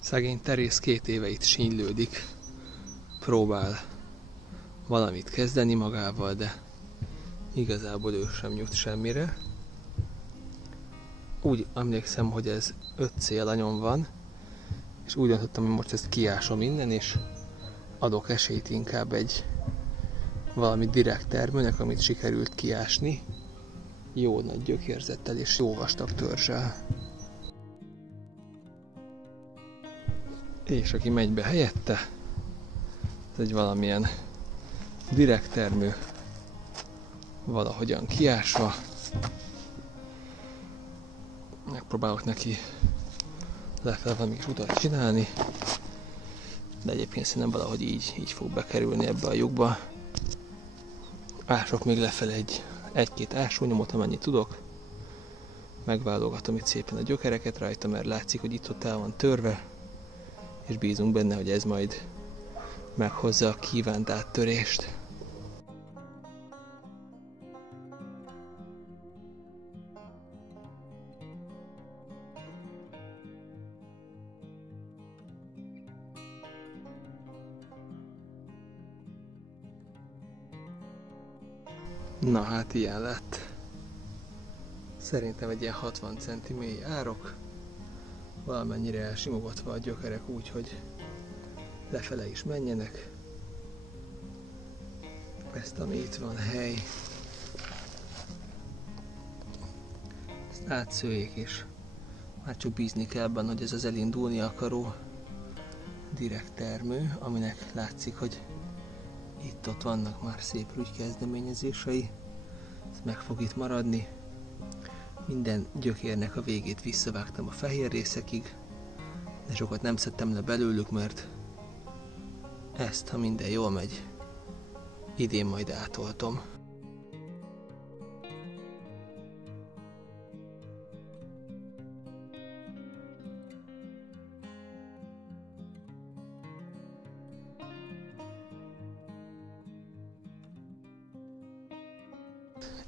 Szegény Terész 2 éve itt sínylődik. Próbál valamit kezdeni magával, de igazából ő sem jut semmire. Úgy emlékszem, hogy ez 5 célanyon van, és úgy döntöttem, hogy most ezt kiásom innen, és adok esélyt inkább egy valami direkt termőnek, amit sikerült kiásni. Jó nagy gyökérzettel és jó vastag törzsel. És aki megy be helyette, ez egy valamilyen direkt termő, valahogyan kiásva. Megpróbálok neki lefelé valami kis utat csinálni, de egyébként szerintem valahogy így fog bekerülni ebbe a lyukba. Ások még lefelé egy-két ásónyomot, amennyit tudok. Megválogatom itt szépen a gyökereket rajta, mert látszik, hogy itt-ott el van törve, és bízunk benne, hogy ez majd meghozza a kívánt áttörést. Na hát ilyen lett. Szerintem egy ilyen 60 cm mély árok, valamennyire elsimogatva a gyökerek úgy, hogy lefele is menjenek. Ezt, ami itt van hely, ezt átszőjék, és már csak bízni kell benne, hogy ez az elindulni akaró direkt termő, aminek látszik, hogy itt-ott vannak már szép rügykezdeményezései. Ez meg fog itt maradni. Minden gyökérnek a végét visszavágtam a fehér részekig, de sokat nem szedtem le belőlük, mert ezt, ha minden jól megy, idén majd átoltom.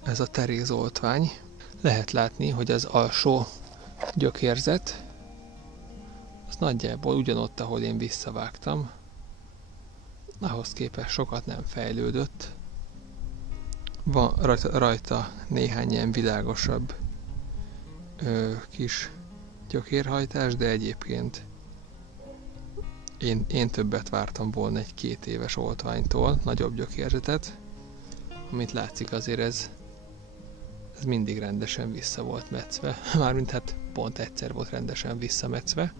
Ez a Teréz oltvány. Lehet látni, hogy az alsó gyökérzet az nagyjából ugyanott, ahol én visszavágtam. Ahhoz képest sokat nem fejlődött. Van rajta néhány ilyen világosabb kis gyökérhajtás, de egyébként én többet vártam volna egy 2 éves oltványtól, nagyobb gyökérzetet. Amit látszik, azért ez mindig rendesen vissza volt metszve. Mármint hát pont egyszer volt rendesen visszametszve.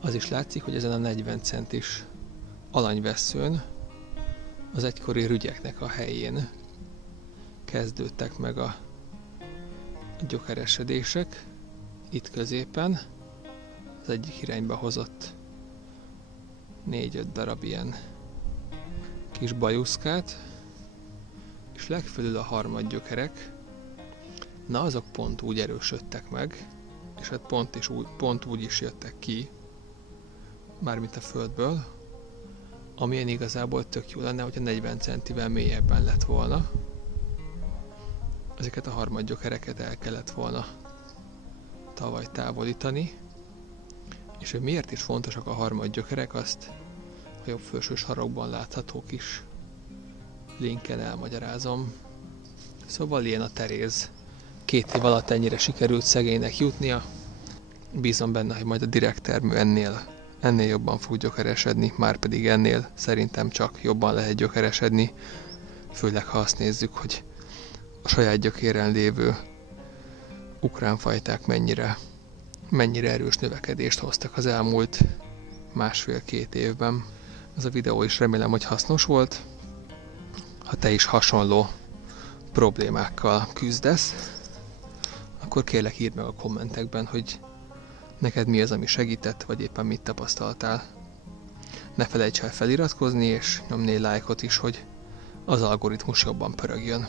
Az is látszik, hogy ezen a 40 centis alanyvesszőn az egykori rügyeknek a helyén kezdődtek meg a gyökeresedések. Itt középen az egyik irányba hozott 4-5 darab ilyen kis bajuszkát, és legfelül a harmadgyökerek, na azok pont úgy erősödtek meg, és hát pont úgy is jöttek ki, mármint a földből, amilyen igazából tök jó lenne, hogyha 40 centivel mélyebben lett volna. Ezeket a harmadgyökereket el kellett volna tavaly távolítani, és hogy miért is fontosak a harmadgyökerek, azt a jobb felső sarokban látható kis linken elmagyarázom. Szóval ilyen a Teréz. 2 év alatt ennyire sikerült szegénynek jutnia. Bízom benne, hogy majd a direkt termő ennél jobban fog gyökeresedni, márpedig ennél szerintem csak jobban lehet gyökeresedni, főleg ha azt nézzük, hogy a saját gyökéren lévő ukrán fajták mennyire erős növekedést hoztak az elmúlt 1,5-2 évben. Ez a videó is remélem, hogy hasznos volt. Ha te is hasonló problémákkal küzdesz, akkor kérlek írd meg a kommentekben, hogy neked mi az, ami segített, vagy éppen mit tapasztaltál. Ne felejts el feliratkozni, és nyomni egy lájkot is, hogy az algoritmus jobban pörögjön.